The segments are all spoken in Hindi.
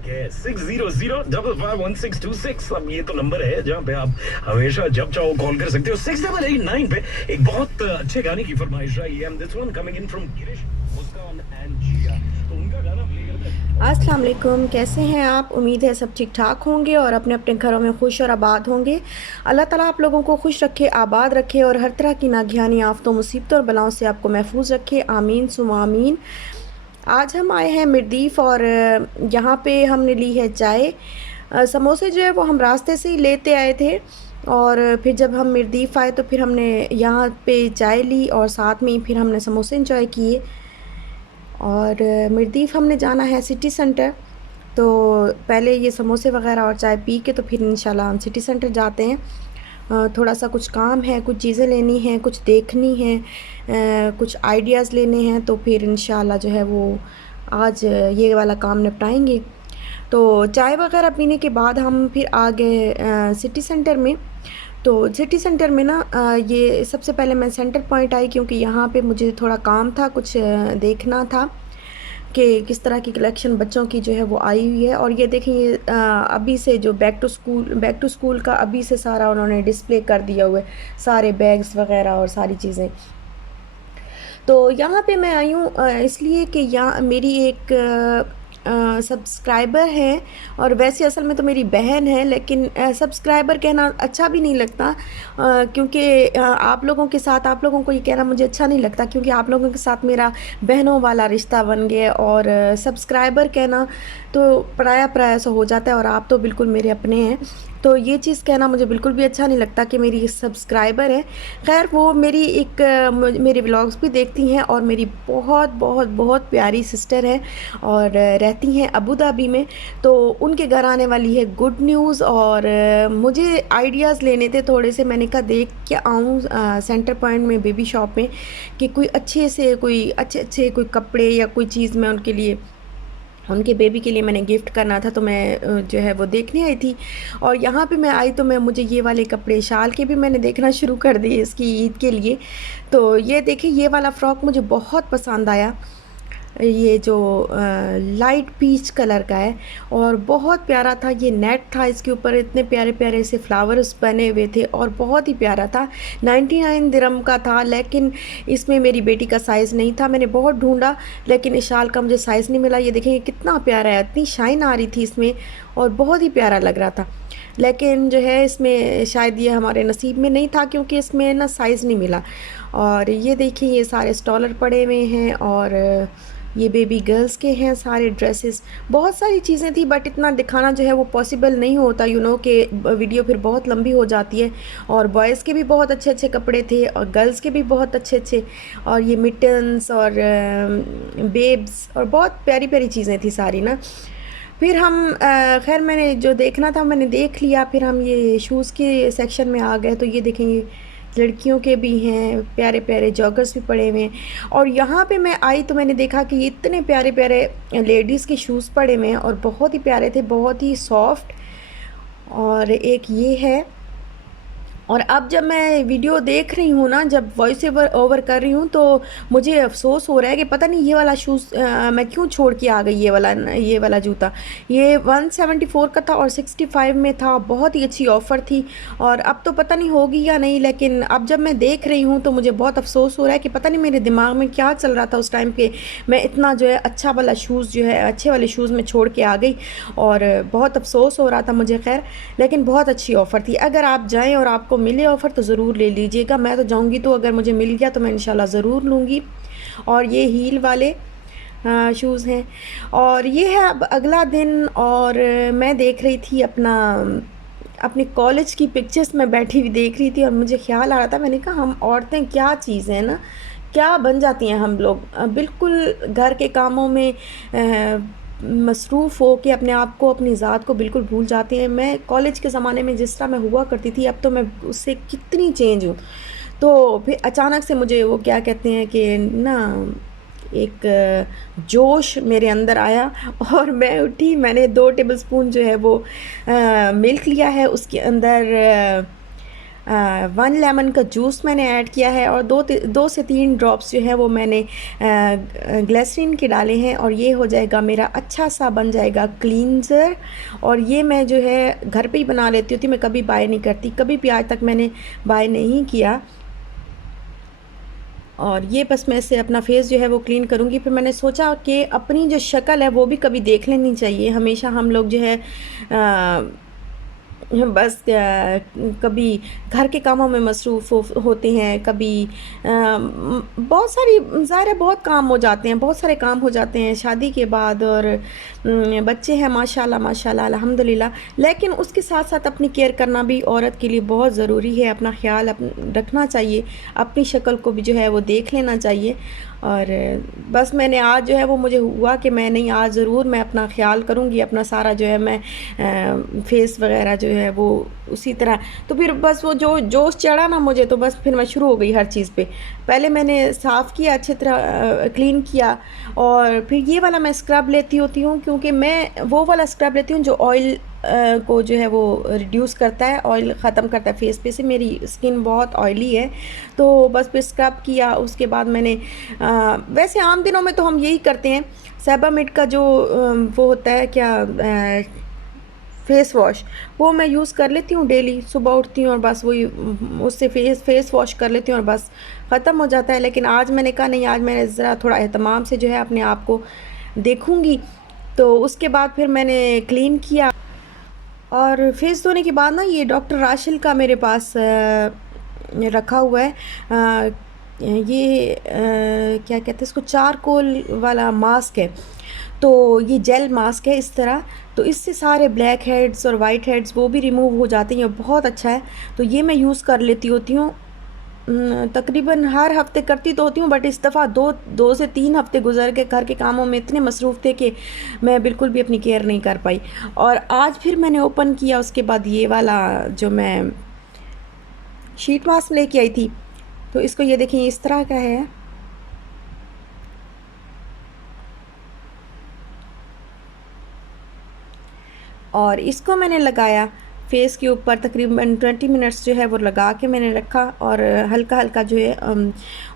ठीक है, 60051626। अब ये तो नंबर है जहाँ पे आप हमेशा जब चाहो कॉल कर सकते हो। 6889 पे एक बहुत अच्छे गाने की फरमाइश आई है। This one coming in from Girish, Muskan and Jiya. तो उनका गाना प्ले करते हैं। अस्सलाम वालेकुम, कैसे हैं आप? उम्मीद है सब ठीक ठाक होंगे और अपने अपने घरों में खुश और आबाद होंगे। अल्लाह ताला आप लोगों को खुश रखे, आबाद रखे और हर तरह की नागहानी आफतों, मुसीबतों और बलाओं से आपको महफूज रखे। आमीन सुम्मा आमीन। आज हम आए हैं मिर्दीफ और यहाँ पे हमने ली है चाय। समोसे जो है वो हम रास्ते से ही लेते आए थे और फिर जब हम मिर्दीफ आए तो फिर हमने यहाँ पे चाय ली और साथ में ही फिर हमने समोसे इंजॉय किए। और मिर्दीफ हमने जाना है सिटी सेंटर, तो पहले ये समोसे वगैरह और चाय पी के तो फिर इंशाल्लाह हम सिटी सेंटर जाते हैं। थोड़ा सा कुछ काम है, कुछ चीज़ें लेनी हैं, कुछ देखनी है, कुछ आइडियाज़ लेने हैं, तो फिर इंशाल्लाह जो है वो आज ये वाला काम निपटाएंगे। तो चाय वगैरह पीने के बाद हम फिर आ गए सिटी सेंटर में। तो सिटी सेंटर में ना ये सबसे पहले मैं सेंटर पॉइंट आई क्योंकि यहाँ पे मुझे थोड़ा काम था, कुछ देखना था कि किस तरह की कलेक्शन बच्चों की जो है वो आई हुई है। और ये देखें, ये अभी से जो बैक टू स्कूल का अभी से सारा उन्होंने डिस्प्ले कर दिया हुआ है, सारे बैग्स वगैरह और सारी चीज़ें। तो यहाँ पे मैं आई हूँ इसलिए कि यहाँ मेरी एक सब्सक्राइबर है, और वैसे असल में तो मेरी बहन है, लेकिन सब्सक्राइबर कहना अच्छा भी नहीं लगता क्योंकि आप लोगों के साथ आप लोगों को ये कहना मुझे अच्छा नहीं लगता क्योंकि आप लोगों के साथ मेरा बहनों वाला रिश्ता बन गया। और सब्सक्राइबर कहना तो पराया पराया सा हो जाता है और आप तो बिल्कुल मेरे अपने हैं, तो ये चीज़ कहना मुझे बिल्कुल भी अच्छा नहीं लगता कि मेरी सब्सक्राइबर है। खैर वो मेरी एक मेरे व्लॉग्स भी देखती हैं और मेरी बहुत बहुत बहुत प्यारी सिस्टर है और रहती हैं अबू धाबी में। तो उनके घर आने वाली है गुड न्यूज़ और मुझे आइडियाज़ लेने थे थोड़े से। मैंने कहा देख के आऊँ सेंटर पॉइंट में बेबी शॉप में कि कोई अच्छे कोई कपड़े या कोई चीज़ मैं उनके लिए, उनके बेबी के लिए मैंने गिफ्ट करना था, तो मैं जो है वो देखने आई थी। और यहाँ पे मैं आई तो मैं मुझे ये वाले कपड़े शाल के भी मैंने देखना शुरू कर दिए इसकी ईद के लिए। तो ये देखिए, ये वाला फ़्रॉक मुझे बहुत पसंद आया। ये जो लाइट पीच कलर का है और बहुत प्यारा था। ये नेट था, इसके ऊपर इतने प्यारे प्यारे से फ्लावर्स बने हुए थे और बहुत ही प्यारा था। 99 दिरहम का था, लेकिन इसमें मेरी बेटी का साइज़ नहीं था। मैंने बहुत ढूंढा लेकिन इस शाल का मुझे साइज़ नहीं मिला। ये देखेंगे कितना प्यारा है, इतनी शाइन आ रही थी इसमें और बहुत ही प्यारा लग रहा था, लेकिन जो है इसमें शायद ये हमारे नसीब में नहीं था क्योंकि इसमें ना साइज़ नहीं मिला। और ये देखिए, ये सारे स्टॉलर पड़े हुए हैं और ये बेबी गर्ल्स के हैं सारे ड्रेसेस। बहुत सारी चीज़ें थी बट इतना दिखाना जो है वो पॉसिबल नहीं होता, कि वीडियो फिर बहुत लंबी हो जाती है। और बॉयज़ के भी बहुत अच्छे अच्छे कपड़े थे और गर्ल्स के भी बहुत अच्छे अच्छे, और ये मिटन्स और बेब्स और बहुत प्यारी प्यारी चीज़ें थी सारी ना। फिर हम खैर मैंने जो देखना था मैंने देख लिया। फिर हम ये शूज़ के सेक्शन में आ गए, तो ये देखेंगे लड़कियों के भी हैं, प्यारे प्यारे जॉगर्स भी पड़े हुए हैं। और यहाँ पे मैं आई तो मैंने देखा कि इतने प्यारे प्यारे लेडीज़ के शूज़ पड़े हुए हैं और बहुत ही प्यारे थे, बहुत ही सॉफ्ट। और एक ये है। और अब जब मैं वीडियो देख रही हूँ ना, जब वॉइस ओवर कर रही हूँ, तो मुझे अफसोस हो रहा है कि पता नहीं ये वाला शूज़ मैं क्यों छोड़ के आ गई। ये वाला जूता ये 174 का था और 65 में था, बहुत ही अच्छी ऑफ़र थी। और अब तो पता नहीं होगी या नहीं, लेकिन अब जब मैं देख रही हूँ तो मुझे बहुत अफसोस हो रहा है कि पता नहीं मेरे दिमाग में क्या चल रहा था उस टाइम पे। मैं इतना जो है अच्छा वाला शूज़ जो है, अच्छे वाले शूज़ में छोड़ के आ गई और बहुत अफसोस हो रहा था मुझे। खैर, लेकिन बहुत अच्छी ऑफ़र थी। अगर आप जाएँ और आपको मिले ऑफ़र तो ज़रूर ले लीजिएगा। मैं तो जाऊंगी, तो अगर मुझे मिल गया तो मैं इंशाल्लाह ज़रूर लूँगी। और ये हील वाले शूज़ हैं। और ये है अब अगला दिन और मैं देख रही थी अपने कॉलेज की पिक्चर्स में बैठी हुई देख रही थी और मुझे ख्याल आ रहा था, मैंने कहा हम औरतें क्या चीज़ हैं ना, क्या बन जाती हैं हम लोग। बिल्कुल घर के कामों में मसरूफ़ हो के अपने आप को, अपनी ज़ात को बिल्कुल भूल जाती हैं। मैं कॉलेज के ज़माने में जिस तरह मैं हुआ करती थी, अब तो मैं उससे कितनी चेंज हूँ। तो फिर अचानक से मुझे वो क्या कहते हैं कि ना, एक जोश मेरे अंदर आया और मैं उठी। मैंने 2 टेबलस्पून जो है वो मिल्क लिया है, उसके अंदर 1 लेमन का जूस मैंने ऐड किया है और 2 से 3 ड्रॉप्स जो है वो मैंने ग्लिसरीन के डाले हैं, और ये हो जाएगा मेरा अच्छा सा बन जाएगा क्लींजर। और ये मैं जो है घर पे ही बना लेती होती, मैं कभी बाय नहीं करती, कभी भी आज तक मैंने बाय नहीं किया। और ये बस मैं इससे अपना फेस जो है वो क्लीन करूँगी। फिर मैंने सोचा कि अपनी जो शक्ल है वो भी कभी देख लेनी चाहिए। हमेशा हम लोग जो है बस कभी घर के कामों में मसरूफ़ होते हैं, कभी बहुत सारी ज़ाहिर है बहुत काम हो जाते हैं, बहुत सारे काम हो जाते हैं शादी के बाद, और बच्चे हैं माशाल्लाह माशाल्लाह अल्हम्दुलिल्लाह। लेकिन उसके साथ साथ अपनी केयर करना भी औरत के लिए बहुत ज़रूरी है, अपना ख्याल रखना चाहिए, अपनी शक्ल को भी जो है वो देख लेना चाहिए। और बस मैंने आज जो है वो मुझे हुआ कि मैं नहीं, आज ज़रूर मैं अपना ख्याल करूँगी, अपना सारा जो है मैं फेस वगैरह जो है वो उसी तरह। तो फिर बस वो जो जोश चढ़ा ना मुझे, तो बस फिर मैं शुरू हो गई हर चीज़ पे। पहले मैंने साफ़ किया, अच्छी तरह क्लीन किया, और फिर ये वाला मैं स्क्रब लेती होती हूँ, क्योंकि मैं वो वाला स्क्रब लेती हूँ जो ऑयल को जो है वो रिड्यूस करता है, ऑयल ख़त्म करता है फेस पे से। मेरी स्किन बहुत ऑयली है, तो बस फिर स्क्रब किया। उसके बाद मैंने वैसे आम दिनों में तो हम यही करते हैं, सेबामेड का जो वो होता है क्या फेस वॉश, वो मैं यूज़ कर लेती हूँ डेली। सुबह उठती हूँ और बस वही उससे फेस वॉश कर लेती हूँ और बस ख़त्म हो जाता है। लेकिन आज मैंने कहा नहीं, आज मैंने ज़रा थोड़ा एहतमाम से जो है अपने आप को देखूँगी। तो उसके बाद फिर मैंने क्लीन किया, और फेस धोने के बाद ना ये डॉक्टर राशिल का मेरे पास रखा हुआ है ये क्या कहते हैं इसको, चारकोल वाला मास्क है। तो ये जेल मास्क है इस तरह, तो इससे सारे ब्लैक हेड्स और वाइट हेड्स वो भी रिमूव हो जाते हैं, बहुत अच्छा है। तो ये मैं यूज़ कर लेती होती हूँ, तकरीबन हर हफ्ते करती तो होती हूँ, बट इस दफ़ा दो से 3 हफ्ते गुजर के घर के कामों में इतने मसरूफ़ थे कि मैं बिल्कुल भी अपनी केयर नहीं कर पाई। और आज फिर मैंने ओपन किया, उसके बाद ये वाला जो मैं शीट मास्क लेके आई थी, तो इसको ये देखिए इस तरह का है, और इसको मैंने लगाया फेस के ऊपर। तकरीबन 20 मिनट्स जो है वो लगा के मैंने रखा, और हल्का हल्का जो है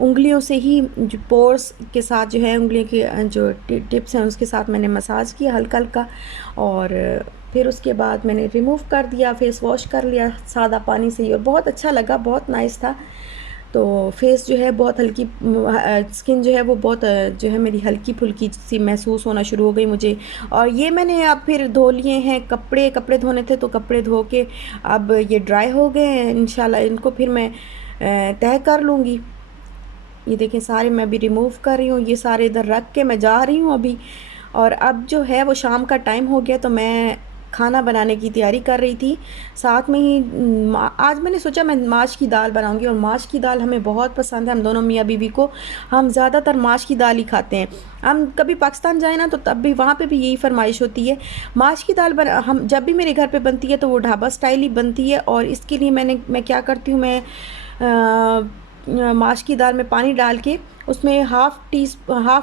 उंगलियों से ही जो पोर्स के साथ जो है उंगलियों के जो टिप्स हैं उसके साथ मैंने मसाज किया हल्का हल्का। और फिर उसके बाद मैंने रिमूव कर दिया, फेस वॉश कर लिया सादा पानी से ही, और बहुत अच्छा लगा, बहुत नाइस था। तो फेस जो है बहुत हल्की, स्किन जो है वो बहुत जो है मेरी हल्की फुल्की सी महसूस होना शुरू हो गई मुझे। और ये मैंने अब फिर धो लिए हैं कपड़े धोने थे, तो कपड़े धो के अब ये ड्राई हो गए हैं। इंशाल्लाह इनको फिर मैं तह कर लूँगी। ये देखें सारे मैं अभी रिमूव कर रही हूँ, ये सारे इधर रख के मैं जा रही हूँ अभी। और अब जो है वो शाम का टाइम हो गया, तो मैं खाना बनाने की तैयारी कर रही थी। साथ में ही आज मैंने सोचा मैं माश की दाल बनाऊंगी, और माश की दाल हमें बहुत पसंद है, हम दोनों मियाँ बीवी को। हम ज़्यादातर माश की दाल ही खाते हैं। हम कभी पाकिस्तान जाए ना तो तब भी वहाँ पे भी यही फरमाइश होती है माश की दाल हम जब भी मेरे घर पे बनती है तो वो ढाबा स्टाइल ही बनती है। और इसके लिए मैं क्या करती हूँ, मैं माश की दाल में पानी डाल के उसमें हाफ़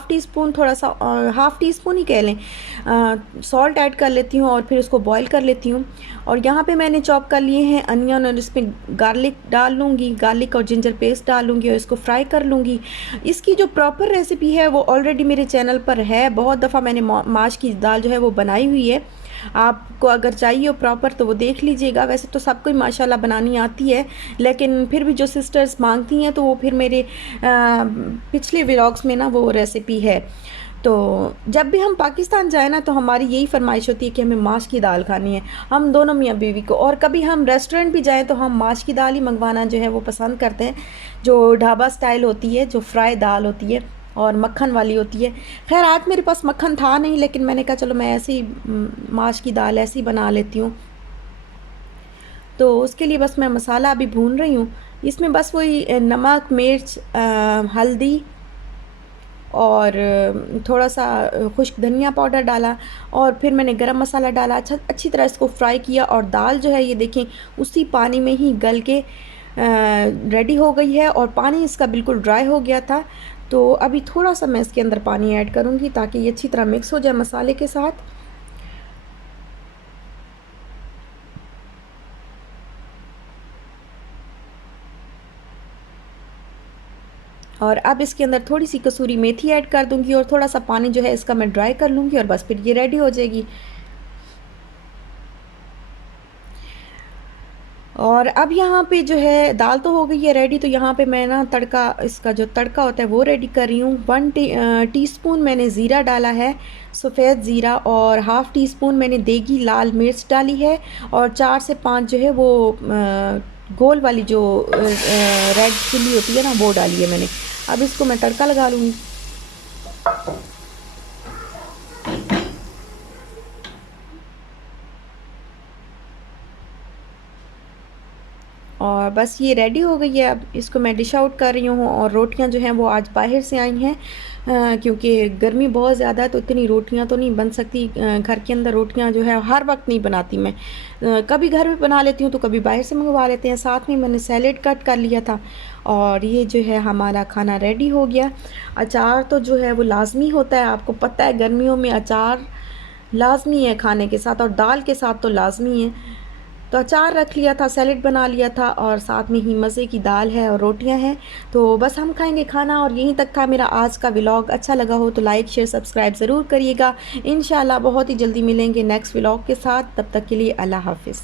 टी स्पून थोड़ा सा हाफ़ टी स्पून ही कह लें सॉल्ट ऐड कर लेती हूँ, और फिर उसको बॉईल कर लेती हूँ। और यहाँ पे मैंने चॉप कर लिए हैं अनियन, और इसमें गार्लिक डाल लूँगी, गार्लिक और जिंजर पेस्ट डाल लूँगी, और इसको फ्राई कर लूँगी। इसकी जो प्रॉपर रेसिपी है वो ऑलरेडी मेरे चैनल पर है, बहुत दफ़ा मैंने माश की दाल जो है वो बनाई हुई है। आपको अगर चाहिए हो प्रॉपर तो वो देख लीजिएगा। वैसे तो सबको ही माशाल्लाह बनानी आती है, लेकिन फिर भी जो सिस्टर्स मांगती हैं तो वो फिर मेरे पिछले व्लॉग्स में ना वो रेसिपी है। तो जब भी हम पाकिस्तान जाए ना तो हमारी यही फरमाइश होती है कि हमें माश की दाल खानी है, हम दोनों मियाँ बीवी को। और कभी हम रेस्टोरेंट भी जाएँ तो हम माश की दाल ही मंगवाना जो है वो पसंद करते हैं, जो ढाबा स्टाइल होती है, जो फ्राई दाल होती है और मक्खन वाली होती है। खैर आज मेरे पास मक्खन था नहीं, लेकिन मैंने कहा चलो मैं ऐसे ही माश की दाल ऐसे ही बना लेती हूँ। तो उसके लिए बस मैं मसाला अभी भून रही हूँ। इसमें बस वही नमक, मिर्च, हल्दी और थोड़ा सा खुश्क धनिया पाउडर डाला, और फिर मैंने गरम मसाला डाला। अच्छी तरह इसको फ्राई किया, और दाल जो है ये देखें उसी पानी में ही गल के रेडी हो गई है, और पानी इसका बिल्कुल ड्राई हो गया था। तो अभी थोड़ा सा मैं इसके अंदर पानी ऐड करूँगी ताकि ये अच्छी तरह मिक्स हो जाए मसाले के साथ। और अब इसके अंदर थोड़ी सी कसूरी मेथी ऐड कर दूंगी और थोड़ा सा पानी जो है इसका मैं ड्राई कर लूँगी और बस फिर ये रेडी हो जाएगी। और अब यहाँ पे जो है दाल तो हो गई है रेडी, तो यहाँ पे मैं ना तड़का, इसका जो तड़का होता है वो रेडी कर रही हूँ। 1 टीस्पून मैंने ज़ीरा डाला है, सफ़ेद ज़ीरा, और हाफ़ टी स्पून मैंने देगी लाल मिर्च डाली है, और 4 से 5 जो है वो गोल वाली जो रेड चिल्ली होती है ना वो डाली है मैंने। अब इसको मैं तड़का लगा लूँगी। और बस ये रेडी हो गई है। अब इसको मैं डिश आउट कर रही हूँ। और रोटियां जो हैं वो आज बाहर से आई हैं, क्योंकि गर्मी बहुत ज़्यादा है तो इतनी रोटियां तो नहीं बन सकती। घर के अंदर रोटियां जो है हर वक्त नहीं बनाती मैं, कभी घर में बना लेती हूँ तो कभी बाहर से मंगवा लेते हैं। साथ में मैंने सैलेड कट कर लिया था। और ये जो है हमारा खाना रेडी हो गया। अचार तो जो है वो लाजमी होता है, आपको पता है गर्मियों में अचार लाजमी है खाने के साथ, और दाल के साथ तो लाजमी है। तो अचार रख लिया था, सैलेड बना लिया था, और साथ में ही मज़े की दाल है और रोटियां हैं। तो बस हम खाएंगे खाना। और यहीं तक था मेरा आज का व्लॉग। अच्छा लगा हो तो लाइक शेयर सब्सक्राइब ज़रूर करिएगा। इंशाल्लाह बहुत ही जल्दी मिलेंगे नेक्स्ट व्लॉग के साथ। तब तक के लिए अल्लाह हाफिज़।